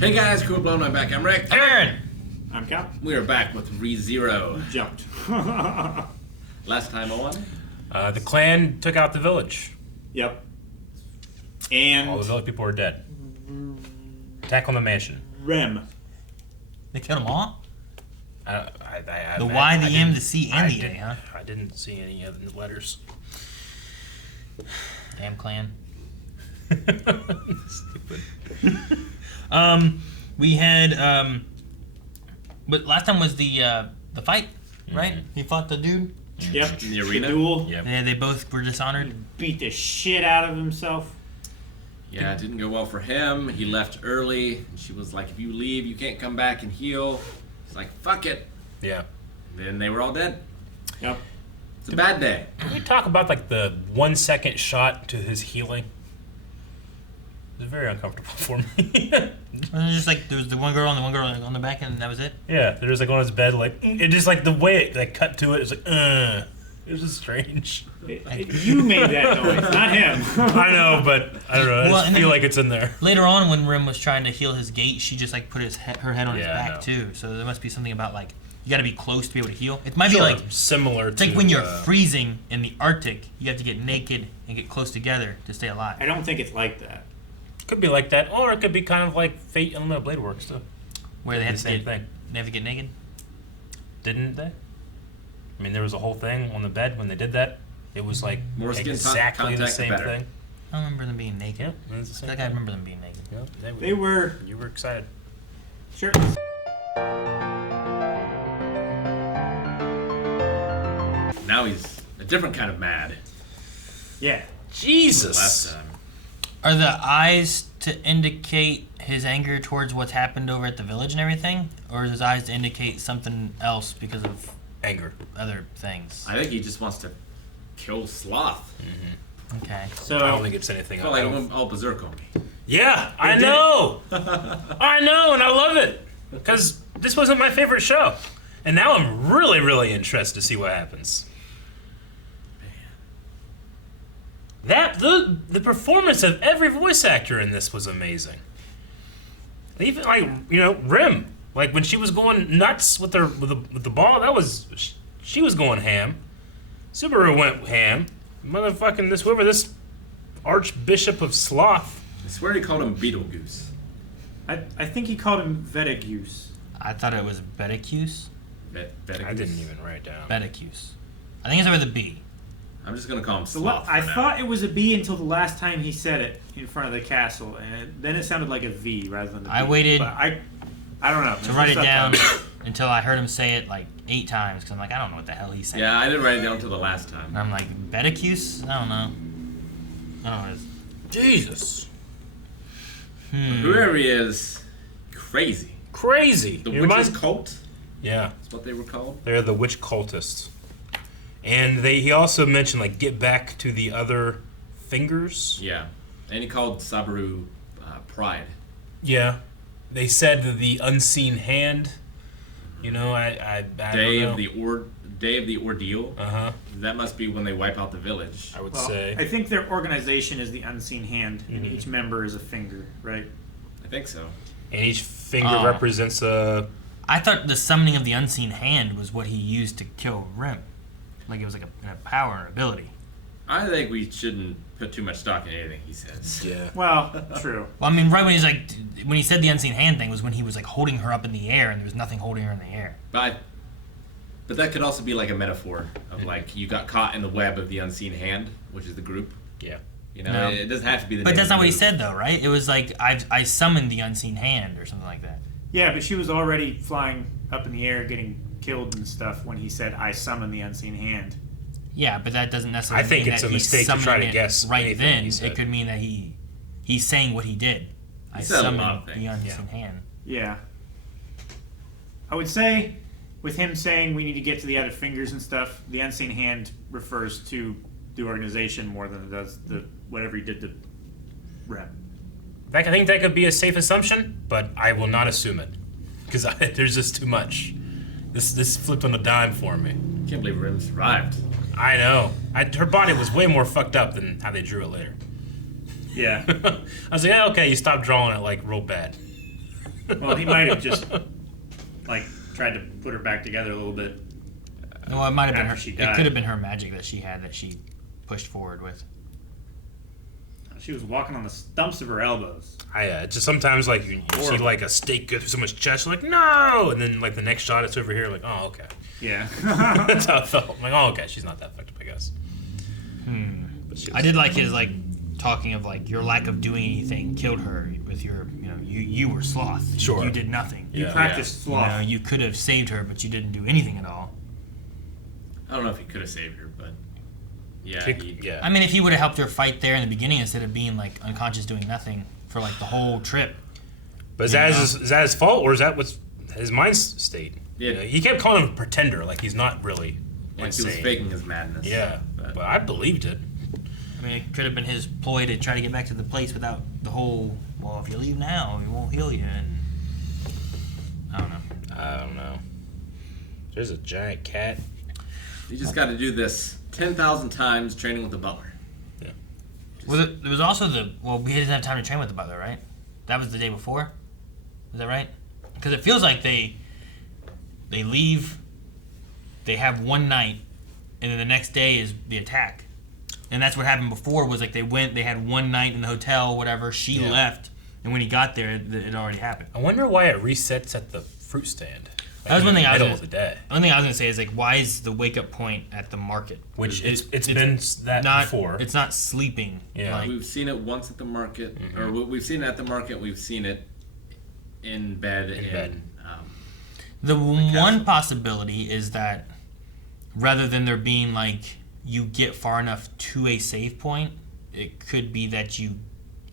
Hey guys, cool blown my back. I'm Rick. Aaron! I'm Cal. We are back with ReZero. Jumped. Last time on. The clan took out the village. Yep. And All the village people are dead. Attack on the mansion. Rem. They killed them all? The Y, the M, the C, and the A, huh? I didn't see any of the letters. Damn clan. Stupid. We had, but last time was the fight, right? Mhm. He fought the dude. Yep. In the arena? Duel. Yep. Yeah, they both were dishonored. Beat the shit out of himself. Yeah, it didn't go well for him. He left early. And she was like, if you leave, you can't come back and heal. He's like, fuck it. Yeah. Then they were all dead. Yep. It's a bad day. Can we talk about like the 1 second shot to his healing? It was very uncomfortable for me. It was just like there was the one girl and the one girl on the back, and that was it. Yeah, they're just like on his bed, like it just like the way it like cut to it. It's like, it was just strange. You made that noise, not him. I know, but I don't know. I Well, just feel like it's in there. Later on, when Rim was trying to heal his gate, she just like put her head on his Yeah, I back know. too. So there must be something about like you got to be close to be able to heal. It might be like similar. it's like when you're freezing in the Arctic, you have to get naked and get close together to stay alive. I don't think it's like that. Could be like that, or it could be kind of like Fate and the Blade Works too. Where they The have to same get, thing. they have to get naked. Didn't they? I mean, there was a whole thing on the bed when they did that. It was like More skin exactly the contact, the same better. thing. I don't remember them being naked. Yeah, it's the I same feel like I thing. remember them being naked. Yeah, They were. You were excited. Sure. Now he's a different kind of mad. Yeah. Jesus. Last time. Are the eyes to indicate his anger towards what's happened over at the village and everything? Or is his eyes to indicate something else because of Anger. other things? I think he just wants to kill Sloth. Okay. So I don't think it's anything I felt else. like he went all berserk on me. Yeah, I did. know. I know, and I love it because this wasn't my favorite show, and now I'm really, really interested to see what happens. That the performance of every voice actor in this was amazing. Even like Rim, like when she was going nuts with the ball, that was she was going ham. Subaru went ham. Motherfucking this Archbishop of Sloth. I swear he called him Beetlegoose. I think he called him Vetiguse. I thought it was Beticuse. Beetlegoose. I didn't even write down. Beticuse. I think it's with a B. I'm just gonna call him So Sloth. I for now. thought it was a B until the last time he said it in front of the castle, and then it sounded like a V rather than a B. I waited But I don't know. to write it down until I heard him say it like 8 times because I'm like, I don't know what the hell he's saying. Yeah, I didn't write it down until the last time. And I'm like, Beticuse? I don't know. I don't know what it is. Jesus. Whoever he is, crazy. Crazy. The You witches remind- cult. Yeah, That's what they were called. they're the witch cultists. And he also mentioned like get back to the other fingers. Yeah, and he called Sabaru Pride. Yeah. They said that the unseen hand. I Day don't of know. Day of the ordeal. Uh-huh. That must be when they wipe out the village. I would Well, say. I think their organization is the unseen hand, and Mhm. each member is a finger, right? I think so. And each finger Oh. represents a. I thought the summoning of the unseen hand was what he used to kill Rim. Like it was like a power or ability. I think we shouldn't put too much stock in anything he says. Yeah. Well, true. Well, I mean, right when he said the unseen hand thing was when he was like holding her up in the air and there was nothing holding her in the air. But that could also be like a metaphor of like you got caught in the web of the unseen hand, which is the group. Yeah. No. It doesn't have to be the. But name that's of not the what he group. said though, right? It was like I summoned the unseen hand or something like that. Yeah, but she was already flying up in the air, getting killed and stuff when he said, "I summon the unseen hand." Yeah, but that doesn't necessarily I think mean it's that a he's mistake to try summoning to it guess right anything then. he said. It could mean that he's saying what he did. I said a lot summoned of the things, unseen hand. Yeah. I would say, with him saying we need to get to the other fingers and stuff, the unseen hand refers to the organization more than it does the whatever he did to Rem. I think that could be a safe assumption, but I will not assume it because there's just too much. This flipped on a dime for me. Can't believe Rim survived. I know. Her body was way more fucked up than how they drew it later. Yeah. I was like, yeah, okay, you stopped drawing it like real bad. Well, he might have just like tried to put her back together a little bit. Well, it might have been After her. she It died. could have been her magic that she had that she pushed forward with. She was walking on the stumps of her elbows. Just sometimes like you see Horrible. like a stake go through someone's chest, you're like no, and then like the next shot it's over here, like oh okay. Yeah. That's how it felt. I'm like oh okay, she's not that fucked up, I guess. But she was, I did like his like talking of like your lack of doing anything killed her with your you were sloth. Sure. You did nothing. You Yeah. practiced sloth. You could have saved her, but you didn't do anything at all. I don't know if he could have saved her, but yeah, yeah. I mean, if he would have helped her fight there in the beginning instead of being like unconscious doing nothing for like the whole trip. But is that his fault or is that what's his mind state? Yeah. You know, he kept calling him a pretender, like he's not really like insane. he was faking his madness. Yeah, but but I believed it. I mean, it could have been his ploy to try to get back to the place without the whole. Well, if you leave now, we won't heal you. And I don't know. There's a giant cat. you just got to do this 10,000 times training with the butler. Well, there was also we didn't have time to train with the butler, right? That was the day before. Is that right? Because it feels like they leave, they have one night, and then the next day is the attack. And that's what happened before. Was like they had one night in the hotel, whatever. She left, and when he got there, it already happened. I wonder why it resets at the fruit stand. Like That was one in thing the I was middle gonna- of the day. One thing I was gonna say is like, why is the wake up point at the market? Which it's been that not before. It's not sleeping. Yeah. Like, We've seen it once at the market, or we've seen it at the market. We've seen it in bed. the castle. one possibility is that rather than there being like you get far enough to a save point, it could be that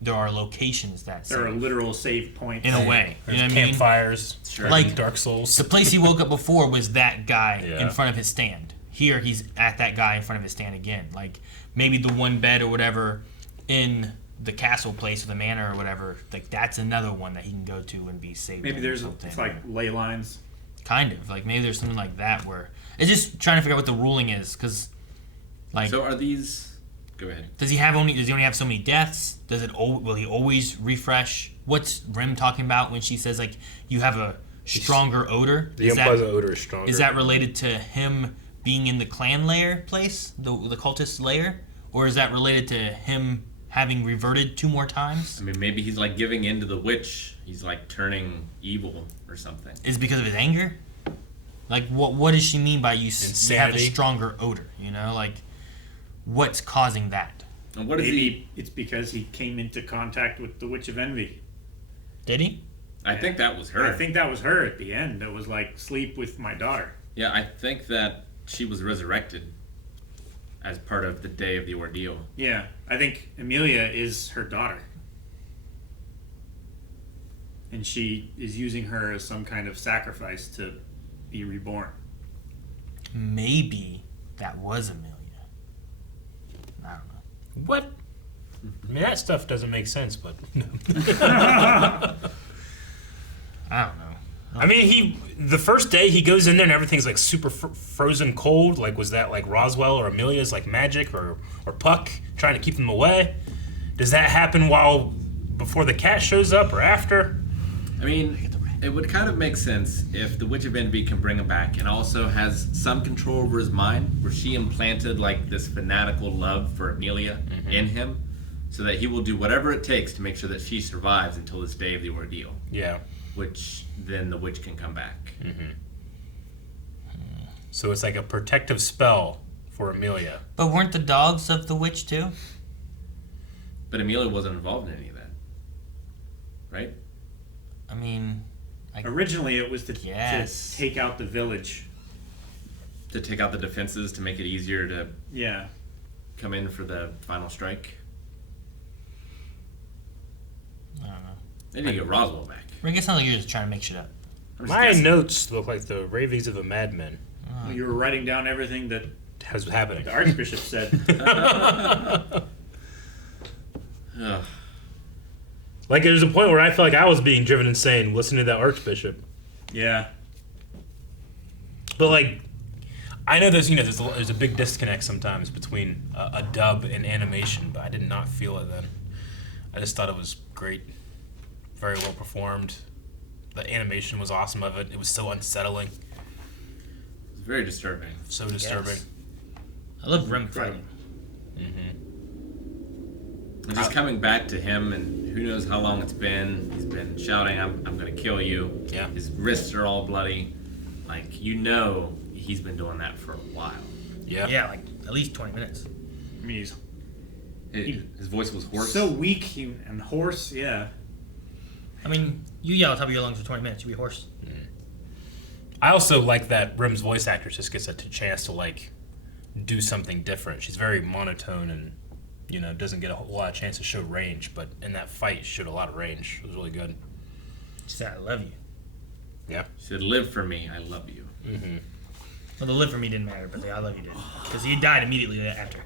there are locations that There are save literal save points. in a way. There's You know what I mean? campfires, Sure. Like- Dark Souls. The place he woke up before was that guy Yeah. in front of his stand. Here he's at that guy in front of his stand again. Like maybe the one bed or whatever in the castle place or the manor or whatever. Like that's another one that he can go to and be saved. Maybe in or there's something. it's like ley lines. Kind of like maybe there's something like that where it's just trying to figure out what the ruling is because like So are these? Go ahead. does he only have so many deaths? Will he always refresh? What's Rim talking about when she says like you have a stronger odor? The unpleasant odor is stronger. Is that related to him being in the clan lair place, the cultist lair, or is that related to him having reverted 2 more times? I mean, maybe he's like giving in to the witch. He's like turning evil or something. Is it because of his anger? Like what does she mean by you have a Insanity. stronger odor? You know, like what's causing that? And what is Maybe he? it's because he came into contact with the Witch of Envy. Did he? I think that was her. I think that was her at the end. That was like sleep with my daughter. Yeah, I think that she was resurrected as part of the day of the ordeal. Yeah, I think Amelia is her daughter. And she is using her as some kind of sacrifice to be reborn. Maybe that was Amelia. I don't know. What? I mean, that stuff doesn't make sense, but I don't know. I mean, the first day he goes in there and everything's like super frozen cold. Like, was that like Roswell or Amelia's like magic or Puck trying to keep them away? Does that happen before the cat shows up or after? I mean, it would kind of make sense if the Witch of Envy can bring him back and also has some control over his mind, where she implanted like this fanatical love for Amelia in him, so that he will do whatever it takes to make sure that she survives until this day of the ordeal, Yeah. which then the witch can come back. So it's like a protective spell for Amelia. But weren't the dogs of the witch too? But Amelia wasn't involved in any of that, right? I mean, Originally, it was to Yes. take out the village. To take out the defenses to make it easier to Yeah. come in for the final strike. I don't know. They need to get Roswell back. Rick, it sounds like you're just trying to make shit up. I'm just My guessing. notes look like the ravings of a madman. You were writing down everything that Has happening. the Archbishop said. Ugh. Like, there's a point where I felt like I was being driven insane listening to that Archbishop. Yeah. But like, I know there's a big disconnect sometimes between a dub and animation, but I did not feel it then. I just thought it was great, very well performed, The animation was awesome of it. It was so unsettling, It's very disturbing. so disturbing. I love Rim fighting. And just coming back to him, and who knows how long it's been. He's been shouting, I'm going to kill you. Yeah. His wrists are all bloody. Like, he's been doing that for a while. Yeah. Yeah, like at least 20 minutes. I mean, he's His voice was hoarse. so weak and hoarse. Yeah. I mean, you yell at the top of your lungs for 20 minutes, you'll be hoarse. I also like that Rim's voice actress just gets a chance to like do something different. She's very monotone and doesn't get a whole lot of chance to show range, but in that fight she showed a lot of range. It was really good. She said, I love you. Yeah. She said, live for me, I love you. Well, the live for me didn't matter, but the I love you did. Because he died immediately after.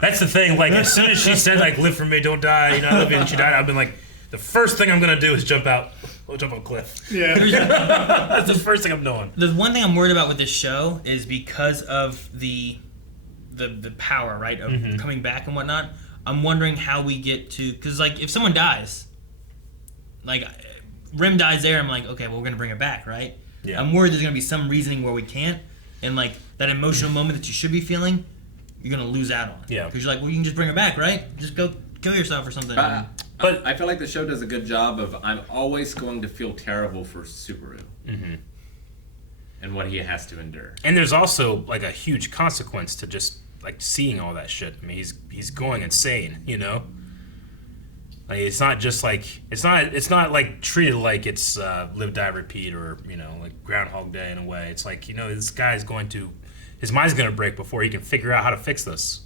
That's the thing, like as soon as she said like live for me, don't die, I love you, and she died, I've been like, the first thing I'm gonna do is jump off a cliff. Yeah. That's the first thing I'm doing. The one thing I'm worried about with this show is because of the power, right, of coming back and whatnot. I'm wondering how we get to, because like if someone dies, like Rim dies there, I'm like, okay, well we're gonna bring it back, right? Yeah. I'm worried there's gonna be some reasoning where we can't, and like that emotional moment that you should be feeling, you're gonna lose out on. Yeah. Because you're like, well, you can just bring it back, right? Just go kill yourself or something. But I feel like the show does a good job of I'm always going to feel terrible for Subaru. And what he has to endure. And there's also like a huge consequence to just like seeing all that shit. I mean, he's going insane, Like it's not just like it's not like treated like it's live, die, repeat, or like Groundhog Day in a way. It's like this guy's his mind's gonna break before he can figure out how to fix this.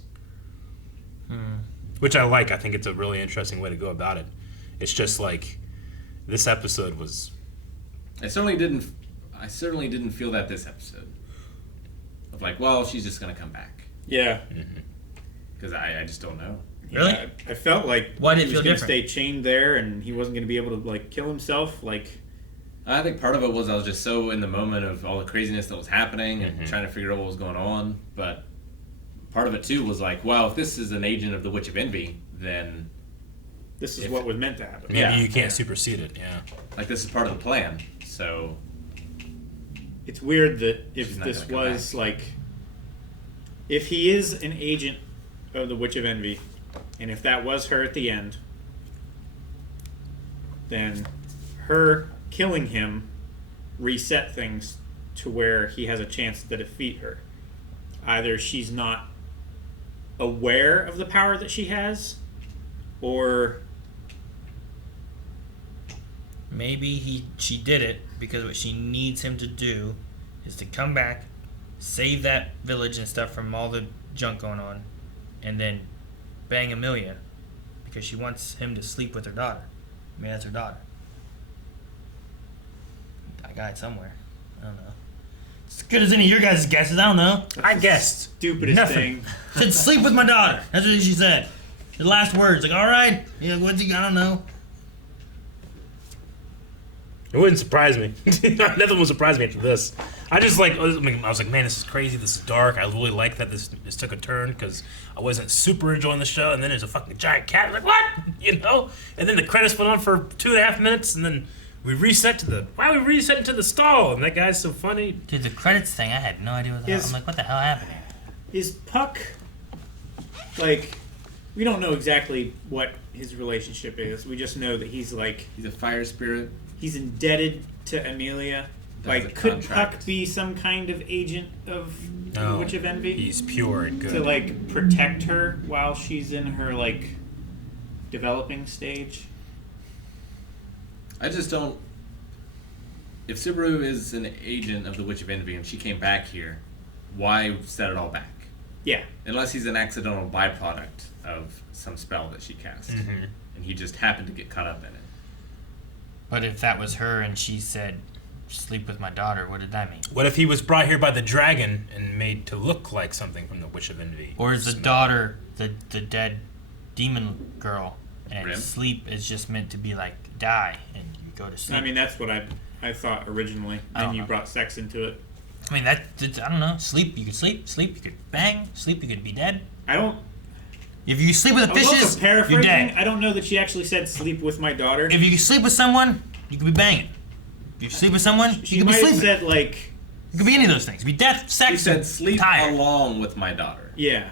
Which I like. I think it's a really interesting way to go about it. It's just like this episode was. I certainly didn't feel that this episode. Of like, well, she's just gonna come back. Yeah. Because I just don't know. Really? Yeah, I felt like Why did it he feel was going to different? stay chained there, and he wasn't going to be able to like kill himself. Like, I think part of it was I was just so in the moment of all the craziness that was happening and trying to figure out what was going on. But part of it too was like, well, if this is an agent of the Witch of Envy, then this is what was meant to happen. Maybe you can't supersede it. Yeah. like this is part of the plan. So It's weird that if She's not this gonna come was back. like, if he is an agent of the Witch of Envy, and if that was her at the end, then her killing him reset things to where he has a chance to defeat her. Either she's not aware of the power that she has, or Maybe she did it because what she needs him to do is to come back, save that village and stuff from all the junk going on, and then bang Amelia because she wants him to sleep with her daughter. I mean, that's her daughter. I got it somewhere. I don't know. As good as any of your guys' guesses. I don't know. I guessed. stupidest Nothing. thing. Said sleep with my daughter. That's what she said. The last words. Like, all right. Yeah, what's he? I don't know. It wouldn't surprise me. Nothing would surprise me after this. I just like, I was like, man, this is crazy. This is dark. I really like that this took a turn because I wasn't super enjoying the show. And then there's a fucking giant cat. I'm like, what? And then the credits went on for 2.5 minutes, and then we reset to the stall. And that guy's so funny. Dude, the credits thing, I had no idea what the hell. I'm like, what the hell happened here? Is Puck, like, we don't know exactly what his relationship is. We just know that he's like, he's a fire spirit. he's indebted to Amelia. That's a Like, could contract. Puck be some kind of agent of the No, Witch of Envy? He's pure and good. To, like, protect her while she's in her, like, developing stage? I just don't. If Subaru is an agent of the Witch of Envy and she came back here, why set it all back? Yeah. Unless he's an accidental byproduct of some spell that she cast, and he just happened to get caught up in it. But if that was her and she said, sleep with my daughter, what did that mean? What if he was brought here by the dragon and made to look like something from the Witch of Envy? Or is the Smell. daughter the dead demon girl, and Rim? sleep is just meant to be like die and you go to sleep? I mean, that's what I thought originally. I Then don't you know. brought sex into it. I mean, I don't know. Sleep, you could sleep. Sleep, you could bang. Sleep, you could be dead. I don't. If you sleep with the I was also fishes, you're paraphrasing. dead. I don't know that she actually said sleep with my daughter. If you sleep with someone, you could be banging. If you sleep with someone, She you could be might have sleeping. said like, It could be any of those things. It could be death, sex, He said or sleep tired. along with my daughter. yeah.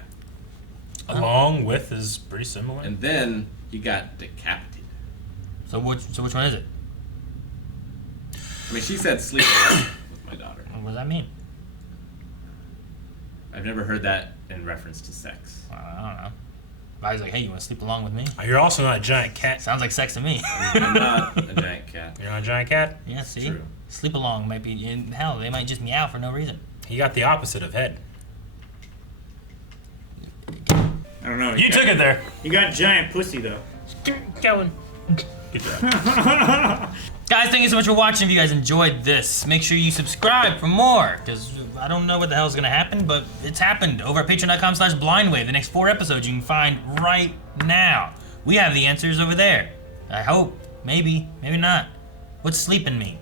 Along with is pretty similar. And then he got decapitated. So which one is it? I mean, she said sleep along with my daughter. What does that mean? I've never heard that in reference to sex. I don't know. If I was like, hey, you want to sleep along with me? You're also not a giant cat. Sounds like sex to me. I'm not a giant cat. You're not a giant cat? Yeah, see? True. Sleep along might be, in hell, they might just meow for no reason. He got the opposite of head. I don't know. You took it there. You got giant pussy though. Going. Good job. Guys, thank you so much for watching. If you guys enjoyed this, make sure you subscribe for more, because I don't know what the hell's going to happen, but it's happened over at patreon.com/blindwave. The next 4 episodes you can find right now. We have the answers over there. I hope. Maybe. Maybe not. What's sleeping mean?